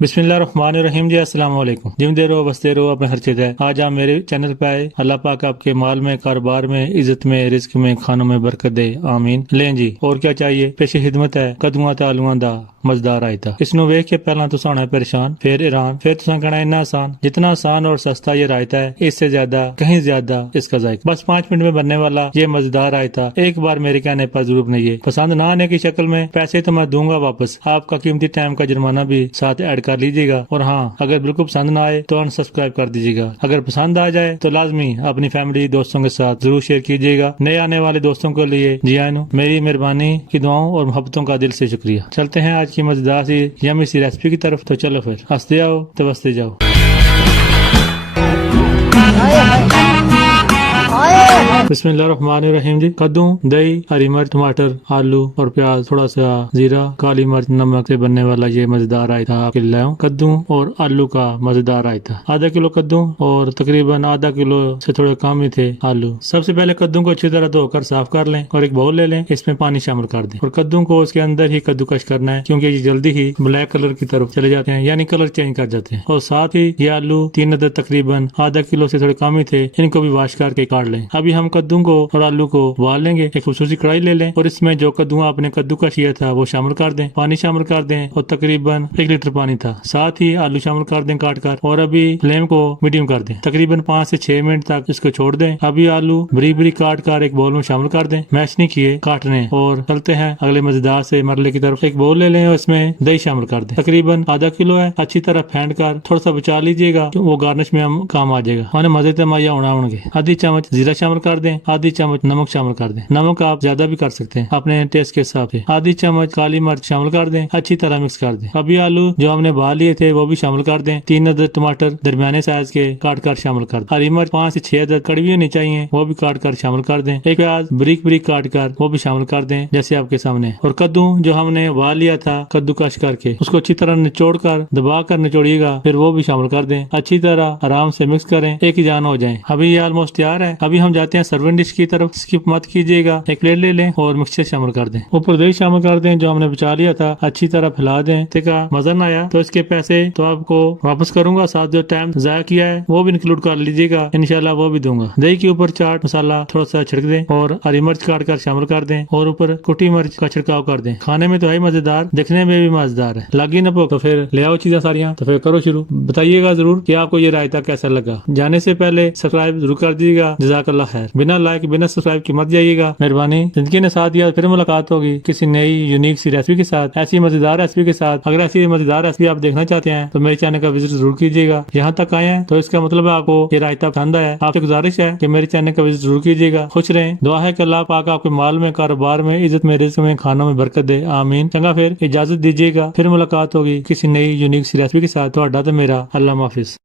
बिस्मिल्लाहिर्रहमानिर्रहीम जी, अस्सलाम वालेकुम। जिमदे रहो बसते रहो अपने हर चीज है। आज आप मेरे चैनल पे आए, अल्लाह पाक आपके माल में, कारोबार में, इज्जत में, रिस्क में, खानों में बरकत दे, आमीन। लें जी, और क्या चाहिए। पेशे खिदमत है कदुआ ते आलूआं दा मजदार आयता। इसनु वेख के पहला तुसा होना परेशान, फिर ईरान, फिर तुसा कहना इतना आसान। जितना आसान और सस्ता ये रायता है, इससे ज्यादा कहीं ज्यादा इसका जायका। बस 5 मिनट में बनने वाला ये मजेदार रायता एक बार मेरे कहने पर जरूर बनाइए। पसंद ना आने की शक्ल में पैसे तो मैं दूंगा वापस, आपका कीमती टाइम का जुर्माना भी साथ ऐड कर लीजिएगा। और हाँ, अगर बिल्कुल पसंद ना आए तो अनसब्सक्राइब कर दीजिएगा। अगर पसंद आ जाए तो लाजमी अपनी फैमिली दोस्तों के साथ जरूर शेयर कीजिएगा। नए आने वाले दोस्तों के लिए जी आयनो मेरी मेहरबानी की दुआओं और मोहब्बतों का दिल से शुक्रिया। चलते हैं आज की मजेदार सी यमी सी रेसिपी की तरफ। तो चलो फिर हंसते आओ तो बसते जाओ। बिस्मिल्लाहिर्रहमानिर्रहीम जी। कद्दू, दही, हरी मिर्च, टमाटर, आलू और प्याज, थोड़ा सा जीरा, काली मिर्च, नमक से बनने वाला ये मजेदार रायता आपके लिए लाया हूं। कद्दू और आलू का मजेदार रायता। आधा किलो कद्दू और तकरीबन आधा किलो से थोड़े कम ही थे आलू। सबसे पहले कद्दू को अच्छी तरह धोकर साफ कर लें और एक बाउल ले लें, इसमें पानी शामिल कर दें और कद्दू को उसके अंदर ही कद्दूकश करना है, क्योंकि ये जल्दी ही ब्लैक कलर की तरफ चले जाते हैं, यानी कलर चेंज कर जाते हैं। और साथ ही ये आलू 3 अदद तकरीबन आधा किलो से थोड़े कम ही थे, इनको भी वॉश करके काट लें। अभी हम कद्दू को और आलू को उबाल लेंगे। एक खूबसूरत कढ़ाई ले लें और इसमें जो कद्दू आपने कद्दूकश किया था वो शामिल कर दें। पानी शामिल कर दें और तकरीबन 1 लीटर पानी था। साथ ही आलू शामिल कर दें काट कर और अभी फ्लेम को मीडियम कर दें। तकरीबन 5 से 6 मिनट तक इसको छोड़ दें। अभी आलू बरीक बरीक काट कर एक बाउल में शामिल कर दें, मैश नहीं किए, काटने। और चलते हैं अगले मजेदार से मरले की तरफ। एक बाउल ले लें और इसमें दही शामिल कर दें। तकरीबन आधा किलो है, अच्छी तरह फेंट कर थोड़ा सा बचा लीजिएगा, वो गार्निश में हम काम आ जाएगा। मैंने मजे तो माया होना होंगे। आधी चम्मच जीरा शामिल कर दें, आधी चम्मच नमक शामिल कर दें। नमक आप ज्यादा भी कर सकते हैं अपने टेस्ट के हिसाब से। आधी चम्मच काली मिर्च शामिल कर दें, अच्छी तरह मिक्स कर दें। अभी आलू जो हमने उबाल लिए थे वो भी शामिल कर दें। 3 अदद टमाटर दरमियाने साइज के काट कर शामिल कर दें। हरी मिर्च 5 से 6 अदद कड़वी होनी चाहिए, वो भी काट कर शामिल कर दें। एक प्याज बरीक बरीक काट कर वो भी शामिल कर दें जैसे आपके सामने। और कद्दू जो हमने उबाल लिया था कद्दूकश करके, उसको अच्छी तरह निचोड़ कर दबा कर निचोड़िएगा, फिर वो भी शामिल कर दें। अच्छी तरह आराम से मिक्स करें, एक ही जान हो जाए। अभी ये ऑलमोस्ट तैयार है। अभी हम जाते हैं सर्विंग डिश की तरफ। स्किप मत कीजिएगा। एक प्लेट ले लें और मिक्सचर शामिल कर दें। ऊपर दही शामिल कर दें जो हमने बचा लिया था, अच्छी तरह फैला दें। देखा मजा न आया तो इसके पैसे तो आपको वापस करूंगा, साथ जो टाइम जाया किया है वो भी इंक्लूड कर लीजिएगा, इंशाल्लाह वो भी दूंगा। दही के ऊपर चाट मसाला थोड़ा सा छिड़क दें और हरी मिर्च काट कर शामिल कर दें और ऊपर कुटी मिर्च का छिड़काव कर दें। खाने में तो है मजेदार, दिखने में भी मजेदार है। लगी न तो फिर ले आओ चीजें सारियां, तो फिर करो शुरू। बताइएगा जरूर कि आपको ये रायता कैसा लगा। जाने से पहले सब्सक्राइब जरूर कर दीजिएगा। जज़ाकल्लाह खैर। बिना लाइक बिना सब्सक्राइब की मत जाइएगा, मेहरबानी। जिंदगी ने साथ दिया। फिर मुलाकात होगी किसी नई यूनिक सी रेसिपी के साथ, ऐसी मजेदार रेसिपी के साथ। अगर ऐसी मजेदार रेसिपी आप देखना चाहते हैं तो मेरे चैनल का विजिट जरूर कीजिएगा। यहाँ तक आए हैं तो इसका मतलब है आपको ये रायता पसंद आया है। आपसे गुजारिश है कि मेरे चैनल का विजिट जरूर कीजिएगा। खुश रहें। दुआ है कि अल्लाह पाक आपके माल में, कारोबार में, इज्जत में, रिज़्क़ में, खानों में बरकत दे, आमीन। चंगा फिर इजाजत दीजिएगा। फिर मुलाकात होगी किसी नई यूनिक सी रेसिपी के साथ। तो मेरा अल्लाह हाफिज।